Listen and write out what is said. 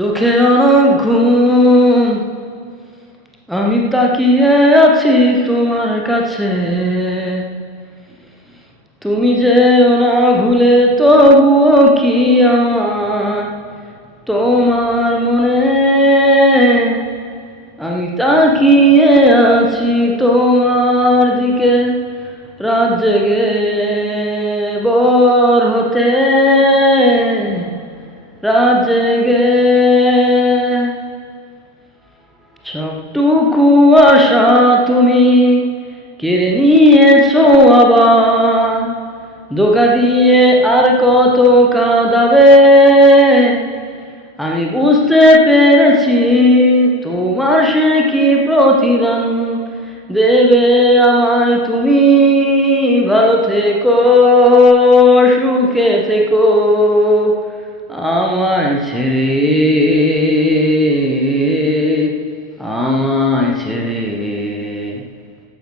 চোখে অনেক ঘুম, আমি তাকিয়ে আছি তোমার কাছে। তুমি যেও না ভুলে, তবুও কি আমার তোমার মনে। আমি তাকিয়ে আছি তোমার দিকে, রাত জেগে ভোর হতে, রাত জেগে। সবটুকু আশা তুমি কেড়ে নিয়েছো আবার, ধোঁকা দিয়ে আর কত কাঁদাবে। আমি বুঝতে পেরেছি তোমার সে কি প্রতিদান দেবে আমায়। তুমি ভালো থেকো, সুখে থেকো, আমায় ছেড়ে